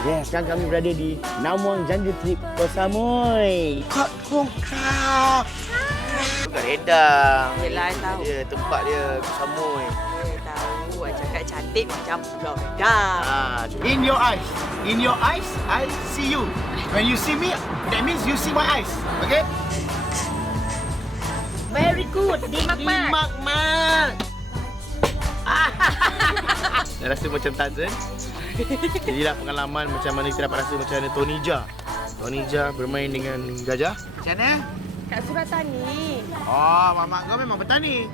Yes, sekarang kami berada di Namuang Janja Trip Koh Samui. Kot Kong Krab. Bukan Redang. Yelah, I tahu. Dia tempat dia Koh Samui. Tahu, I cakap cantik macam Pulau Redang. In your eyes, I see you. When you see me, that means you see my eyes. Okay? Very good, di Mak. Mak. Dah rasa macam Tarzan. Jadilah pengalaman macam mana kita dapat rasa macam mana Tony Jaa bermain dengan gajah. Macam mana? Kat Suratani. Oh, mamak kau memang petani.